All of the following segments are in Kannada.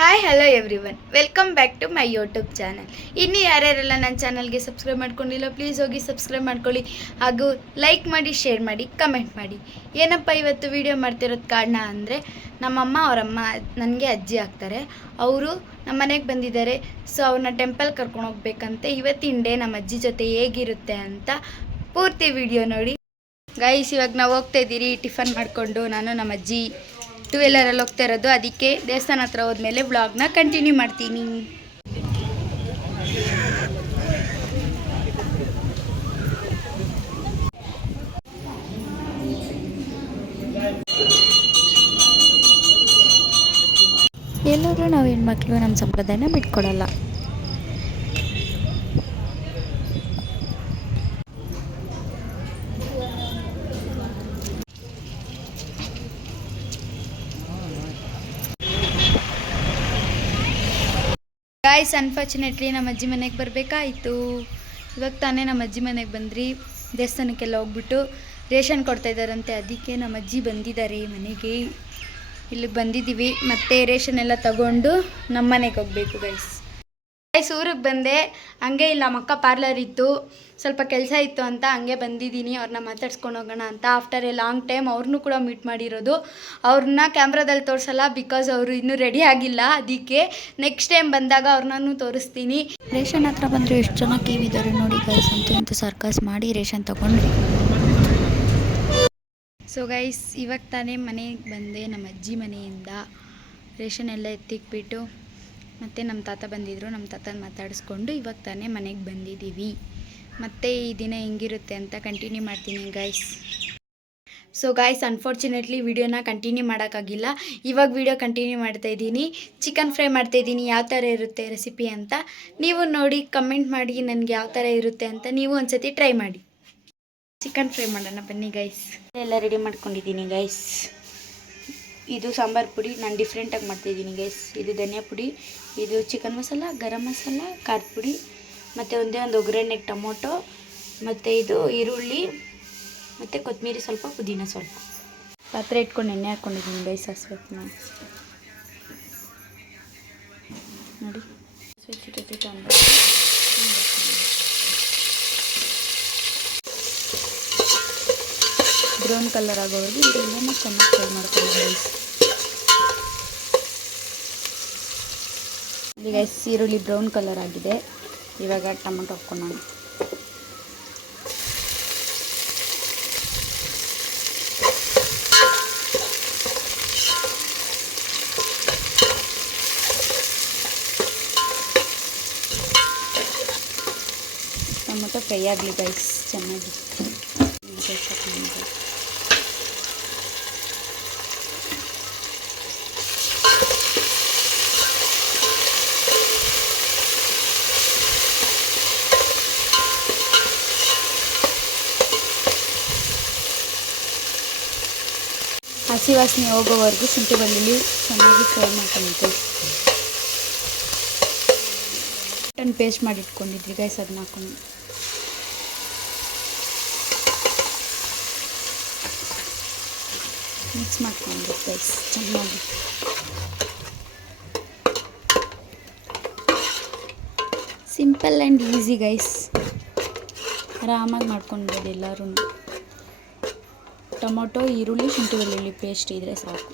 Hi hello everyone welcome back to my YouTube channel ಇನ್ನು ಯಾರ್ಯಾರೆಲ್ಲ ನನ್ನ ಚಾನಲ್ಗೆ ಸಬ್ಸ್ಕ್ರೈಬ್ ಮಾಡ್ಕೊಂಡಿಲ್ಲ ಪ್ಲೀಸ್ ಹೋಗಿ ಸಬ್ಸ್ಕ್ರೈಬ್ ಮಾಡ್ಕೊಳ್ಳಿ. ಹಾಗೂ ಲೈಕ್ ಮಾಡಿ ಶೇರ್ ಮಾಡಿ ಕಮೆಂಟ್ ಮಾಡಿ. ಏನಪ್ಪ ಇವತ್ತು ವಿಡಿಯೋ ಮಾಡ್ತಿರೋದು ಕಾರಣ ಅಂದರೆ, ನಮ್ಮಮ್ಮ ಅವರಮ್ಮ, ನನಗೆ ಅಜ್ಜಿ ಆಗ್ತಾರೆ. ಅವರು ನಮ್ಮ ಮನೆಗೆ ಬಂದಿದ್ದಾರೆ. ಸೊ ಅವ್ರನ್ನ ಟೆಂಪಲ್ ಕರ್ಕೊಂಡು ಹೋಗ್ಬೇಕಂತೆ. ಇವತ್ತಿನ ಡೇ ನಮ್ಮ ಅಜ್ಜಿ ಜೊತೆ ಹೇಗಿರುತ್ತೆ ಅಂತ ಪೂರ್ತಿ ವಿಡಿಯೋ ನೋಡಿ. ಗೈಸ್ ಇವಾಗ ನಾವು ಹೋಗ್ತಾ ಇದ್ದೀರಿ, ಟಿಫನ್ ಮಾಡಿಕೊಂಡು. ನಾನು ನಮ್ಮ ಅಜ್ಜಿ. ಟೂ ವೀಲರಲ್ಲಿ ಹೋಗ್ತಾ ಇರೋದು. ಅದಕ್ಕೆ ದೇವಸ್ಥಾನ ಹತ್ರ ಹೋದ್ಮೇಲೆ ವ್ಲಾಗ್ನ ಕಂಟಿನ್ಯೂ ಮಾಡ್ತೀನಿ. ಎಲ್ಲರೂ ನಾವು ಹೆಣ್ಮಕ್ಳು, ನಮ್ಮ ಸಂಪ್ರದಾಯನ ಬಿಟ್ಕೊಡಲ್ಲ. ಗಾಯ್ಸ್ ಅನ್ಫಾರ್ಚುನೇಟ್ಲಿ ನಮ್ಮ ಅಜ್ಜಿ ಮನೆಗೆ ಬರಬೇಕಾಯಿತು. ಇವಾಗ ತಾನೇ ನಮ್ಮ ಅಜ್ಜಿ ಮನೆಗೆ ಬಂದ್ರಿ. ದೇವಸ್ಥಾನಕ್ಕೆಲ್ಲ ಹೋಗ್ಬಿಟ್ಟು ರೇಷನ್ ಕೊಡ್ತಾ ಇದ್ದಾರಂತೆ. ಅದಕ್ಕೆ ನಮ್ಮ ಅಜ್ಜಿ ಬಂದಿದ್ದಾರೆ ಮನೆಗೆ. ಇಲ್ಲಿಗೆ ಬಂದಿದ್ದೀವಿ. ಮತ್ತೆ ರೇಷನ್ ಎಲ್ಲ ತಗೊಂಡು ನಮ್ಮ ಮನೆಗೆ ಹೋಗಬೇಕು ಗೈಸ್ ಗೈಸ್ ಊರಿಗೆ ಬಂದೆ. ಹಂಗೆ ಇಲ್ಲ ಮಕ್ಕ ಪಾರ್ಲರ್ ಇತ್ತು. ಸ್ವಲ್ಪ ಕೆಲಸ ಇತ್ತು ಅಂತ ಹಂಗೆ ಬಂದಿದ್ದೀನಿ. ಅವ್ರನ್ನ ಮಾತಾಡ್ಸ್ಕೊಂಡು ಹೋಗೋಣ ಅಂತ. ಆಫ್ಟರ್ ಎ ಲಾಂಗ್ ಟೈಮ್ ಅವ್ರನ್ನೂ ಕೂಡ ಮೀಟ್ ಮಾಡಿರೋದು. ಅವ್ರನ್ನ ಕ್ಯಾಮ್ರಾದಲ್ಲಿ ತೋರಿಸಲ್ಲ ಬಿಕಾಸ್ ಅವರು ಇನ್ನೂ ರೆಡಿ ಆಗಿಲ್ಲ. ಅದಕ್ಕೆ ನೆಕ್ಸ್ಟ್ ಟೈಮ್ ಬಂದಾಗ ಅವ್ರನ್ನೂ ತೋರಿಸ್ತೀನಿ. ರೇಷನ್ ಹತ್ರ ಬಂದರೆ ಎಷ್ಟು ಜನ ಕೇವಿದ್ದಾರೆ ನೋಡಿ ಗೈಸ್ ಅಂತೂ ಸರ್ಕಸ್ ಮಾಡಿ ರೇಷನ್ ತಗೊಂಡ್ವಿ ಸೊ ಗೈಸ್ ಇವಾಗ ತಾನೇ ಮನೆಗೆ ಬಂದೆ ನಮ್ಮ ಅಜ್ಜಿ ಮನೆಯಿಂದ. ರೇಷನ್ ಎಲ್ಲ ಎತ್ತಿಕ್ಬಿಟ್ಟು ಮತ್ತು ನಮ್ಮ ತಾತ ಬಂದಿದ್ದರು ನಮ್ಮ ತಾತನ ಮಾತಾಡಿಸ್ಕೊಂಡು ಇವಾಗ ತಾನೇ ಮನೆಗೆ ಬಂದಿದ್ದೀವಿ ಮತ್ತು ಈ ದಿನ ಹೆಂಗಿರುತ್ತೆ ಅಂತ ಕಂಟಿನ್ಯೂ ಮಾಡ್ತೀನಿ ಗೈಸ್ ಸೊ ಗಾಯ್ಸ್ ಅನ್ಫಾರ್ಚುನೇಟ್ಲಿ ವೀಡಿಯೋನ ಕಂಟಿನ್ಯೂ ಮಾಡೋಕ್ಕಾಗಿಲ್ಲ. ಇವಾಗ ವೀಡಿಯೋ ಕಂಟಿನ್ಯೂ ಮಾಡ್ತಾ ಇದ್ದೀನಿ. ಚಿಕನ್ ಫ್ರೈ ಮಾಡ್ತಾ ಇದ್ದೀನಿ, ಯಾವ ಥರ ಇರುತ್ತೆ ರೆಸಿಪಿ ಅಂತ. ನೀವು ನೋಡಿ ಕಮೆಂಟ್ ಮಾಡಿ ನನಗೆ ಯಾವ ಥರ ಇರುತ್ತೆ ಅಂತ ನೀವು ಒಂದ್ಸತಿ ಟ್ರೈ ಮಾಡಿ. ಚಿಕನ್ ಫ್ರೈ ಮಾಡೋಣ ಬನ್ನಿ ಗೈಸ್ ಎಲ್ಲ ರೆಡಿ ಮಾಡ್ಕೊಂಡಿದ್ದೀನಿ ಗೈಸ್ ಇದು ಸಾಂಬಾರು ಪುಡಿ, ನಾನು ಡಿಫ್ರೆಂಟಾಗಿ ಮಾಡ್ತಾಯಿದ್ದೀನಿ ಗೈಸ್ ಇದು ಧನಿಯಾ ಪುಡಿ, ಇದು ಚಿಕನ್ ಮಸಾಲ, ಗರಂ ಮಸಾಲ, ಖಾರ ಪುಡಿ, ಮತ್ತು ಒಂದೇ ಒಂದು ಒಗ್ಗರಣೆಗೆ ಟೊಮೊಟೊ, ಮತ್ತು ಇದು ಈರುಳ್ಳಿ, ಮತ್ತು ಕೊತ್ತಂಬರಿ ಸ್ವಲ್ಪ, ಪುದೀನ ಸ್ವಲ್ಪ. ಪಾತ್ರೆ ಇಟ್ಕೊಂಡು ಎಣ್ಣೆ ಹಾಕ್ಕೊಂಡಿದ್ದೀನಿ ಗೈಸ್ ಸಾಸ್ಬೇಕು ನಾನು ನೋಡಿ. ಬ್ರೌನ್ ಕಲರ್ ಆಗೋವರೆಗೂ ಇದೆಲ್ಲ ಚೆನ್ನಾಗಿ ಫ್ರೈ ಮಾಡ್ಕೊಂಡು ಗೈಸ್ ಈಗ ಈರುಳ್ಳಿ ಬ್ರೌನ್ ಕಲರ್ ಆಗಿದೆ. ಇವಾಗ ಟೊಮೊಟೊ ಹಾಕ್ಕೊಳ್ಳೋಣ. ಟೊಮೊಟೊ ಫ್ರೈ ಆಗಲಿ ಗೈಸ್ ಚೆನ್ನಾಗಿ. ಹಸಿ ವಾಸನೆ ಹೋಗೋವರೆಗೂ ಶುಂಠಿ ಬೆಳ್ಳುಳ್ಳಿ ಚೆನ್ನಾಗಿ ಫ್ರೈ ಮಾಡ್ಕೊಂಡಿದ್ದೆ ಮಟನ್ ಪೇಸ್ಟ್ ಮಾಡಿ ಇಟ್ಕೊಂಡಿದ್ವಿ ಗೈಸ್ ಅದನ್ನ ಹಾಕೊಂಡು ಮಿಕ್ಸ್ ಮಾಡ್ಕೊಂಡು ಗೈಸ್ ಚೆನ್ನಾಗಿ ಸಿಂಪಲ್ ಆ್ಯಂಡ್ ಈಸಿ ಗೈಸ್ ಆರಾಮಾಗಿ ಮಾಡ್ಕೊಳ್ಬೋದು ಎಲ್ಲರೂ ಟೊಮೊಟೊ, ಈರುಳ್ಳಿ, ಶುಂಠಿ ಬೆಳ್ಳುಳ್ಳಿ ಪೇಸ್ಟ್ ಇದ್ದರೆ ಸಾಕು.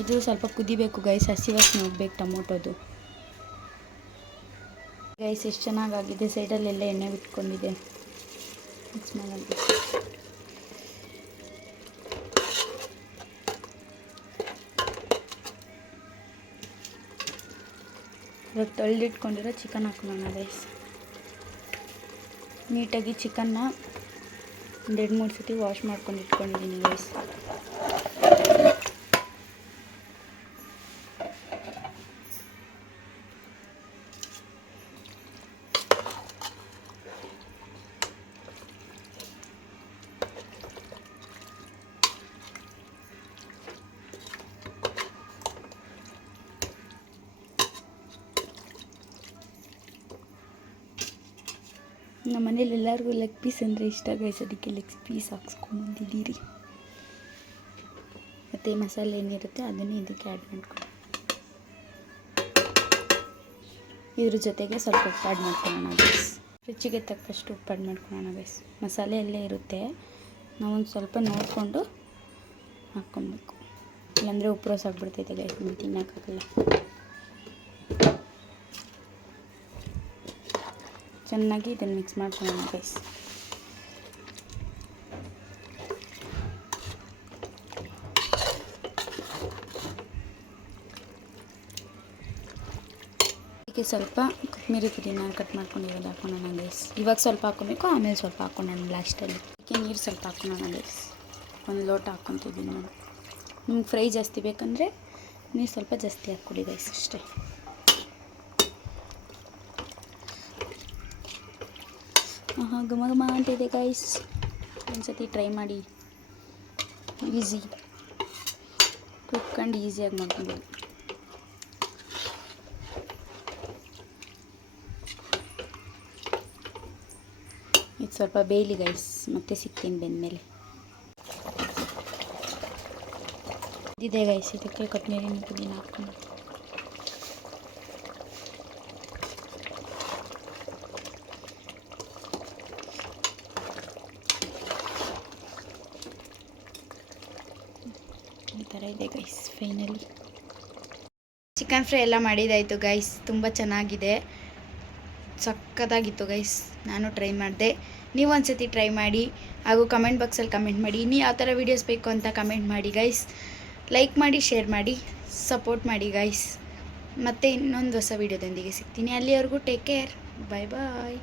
ಇದು ಸ್ವಲ್ಪ ಕುದಿಬೇಕು ಗೈಸ್ ಹಸಿ ವಾಸನೆ ಹೋಗ್ಬೇಕು ಟೊಮೊಟೊದು. ಗೈಸ್ ಎಷ್ಟು ಚೆನ್ನಾಗಾಗಿದೆ. ಸೈಡಲ್ಲೆಲ್ಲ ಎಣ್ಣೆ ಬಿಟ್ಕೊಂಡಿದೆ. ಮಿಕ್ಸ್ ಮಾಡೋದು ಇವಾಗ ತೊಳೆದಿಟ್ಕೊಂಡಿರೋ ಚಿಕನ್ ಹಾಕೋಣ ಗೈಸ್ ನೀಟಾಗಿ ಚಿಕನ್ನ ಎರಡು ಮೂರು ಸತಿ ವಾಶ್ ಮಾಡ್ಕೊಂಡು ಇಟ್ಕೊಂಡಿದ್ದೀನಿ ಗೈಸ್ ನಮ್ಮ ಮನೇಲಿ ಎಲ್ಲರಿಗೂ ಲೆಗ್ ಪೀಸ್ ಅಂದರೆ ಇಷ್ಟ ಗೈಸ್ ಅದಕ್ಕೆ ಲೆಗ್ ಪೀಸ್ ಹಾಕ್ಸ್ಕೊಂಬಂದಿದ್ದೀರಿ. ಮತ್ತು ಮಸಾಲೆ ಏನಿರುತ್ತೆ ಅದನ್ನೇ ಇದಕ್ಕೆ ಆ್ಯಡ್ ಮಾಡ್ಕೊಳ್ಳಿ ಇದ್ರ ಜೊತೆಗೆ ಸ್ವಲ್ಪ ಉಪ್ಪು ಆ್ಯಡ್ ಮಾಡ್ಕೊಳ್ಳೋಣ ಗೈಸ್ ರುಚಿಗೆ ತಕ್ಕಷ್ಟು ಉಪ್ಪು ಆ್ಯಡ್ ಮಾಡ್ಕೊಳ್ಳೋಣ ಗೈಸ್ ಮಸಾಲೆ ಅಲ್ಲೇ ಇರುತ್ತೆ. ನಾವೊಂದು ಸ್ವಲ್ಪ ನೋಡಿಕೊಂಡು ಹಾಕ್ಕೊಬೇಕು. ಇಲ್ಲಾಂದರೆ ಉಪ್ಪು ರೋಸ್ ಆಗಿಬಿಡ್ತೈತೆ ಗೈಸ್ ತಿನ್ನೋಕ್ಕಾಗಲ್ಲ. ಚೆನ್ನಾಗಿ ಇದನ್ನು ಮಿಕ್ಸ್ ಮಾಡ್ಕೊಳ್ಳೋಣ ಗೈಸ್ ಇದಕ್ಕೆ ಸ್ವಲ್ಪ ಕೊತ್ತಂಬರಿ ಪುದೀನ ಕಟ್ ಮಾಡ್ಕೊಂಡಿರೋದು ಹಾಕೋಣ ಗೈಸ್ ಇವಾಗ ಸ್ವಲ್ಪ ಹಾಕ್ಕೊಬೇಕು, ಆಮೇಲೆ ಸ್ವಲ್ಪ ಹಾಕೊಂಡು ಲಾಸ್ಟಲ್ಲಿ ಇದಕ್ಕೆ ನೀರು ಸ್ವಲ್ಪ ಹಾಕೋಣ ಗೈಸ್ ಒಂದು ಲೋಟ ಹಾಕ್ಕೊತಿದ್ದೀನಿ ನಾನು. ನಿಮ್ಗೆ ಫ್ರೈ ಜಾಸ್ತಿ ಬೇಕಂದರೆ ನೀರು ಸ್ವಲ್ಪ ಜಾಸ್ತಿ ಹಾಕ್ಕೊಡಿ ಗೈಸ್ ಅಷ್ಟೇ. ಘಮ ಘಮ ಅಂತಿದೆ ಗೈಸ್ ಒಂದ್ಸತಿ ಟ್ರೈ ಮಾಡಿ. ಈಸಿ ಕುತ್ಕೊಂಡು ಈಸಿಯಾಗಿ ಮಾಡ್ಕೊಬೋದು. ಇದು ಸ್ವಲ್ಪ ಬೇಯಲಿ ಗೈಸ್ ಮತ್ತೆ ಸಿಗ್ತೀನಿ ಬೆಂದಮೇಲೆ. ಇದೆ ಗೈಸ್ ಇದಕ್ಕೆ ಕೊತ್ತಂಬರಿ ಪುದೀನ ಹಾಕ್ಕೊಂಡು. ಈ ಇದೆ ಗೈಸ್ ಫೈನಲಿ ಚಿಕನ್ ಫ್ರೈ ಎಲ್ಲ ಮಾಡಿದಾಯಿತು ಗೈಸ್ ತುಂಬ ಚೆನ್ನಾಗಿದೆ. ಸಕ್ಕತ್ತಾಗಿತ್ತು ಗೈಸ್ ನಾನು ಟ್ರೈ ಮಾಡಿದೆ. ನೀವು ಒಂದ್ಸತಿ ಟ್ರೈ ಮಾಡಿ, ಹಾಗೂ ಕಮೆಂಟ್ ಬಾಕ್ಸಲ್ಲಿ ಕಮೆಂಟ್ ಮಾಡಿ, ಇನ್ನು ಯಾವ ಥರ ವೀಡಿಯೋಸ್ ಬೇಕು ಅಂತ ಕಮೆಂಟ್ ಮಾಡಿ ಗೈಸ್ ಲೈಕ್ ಮಾಡಿ ಶೇರ್ ಮಾಡಿ ಸಪೋರ್ಟ್ ಮಾಡಿ ಗೈಸ್ ಮತ್ತೆ ಇನ್ನೊಂದು ಹೊಸ ವೀಡಿಯೋದೊಂದಿಗೆ ಸಿಗ್ತೀನಿ. ಅಲ್ಲಿವರೆಗೂ ಟೇಕ್ ಕೇರ್ ಬಾಯ್ ಬಾಯ್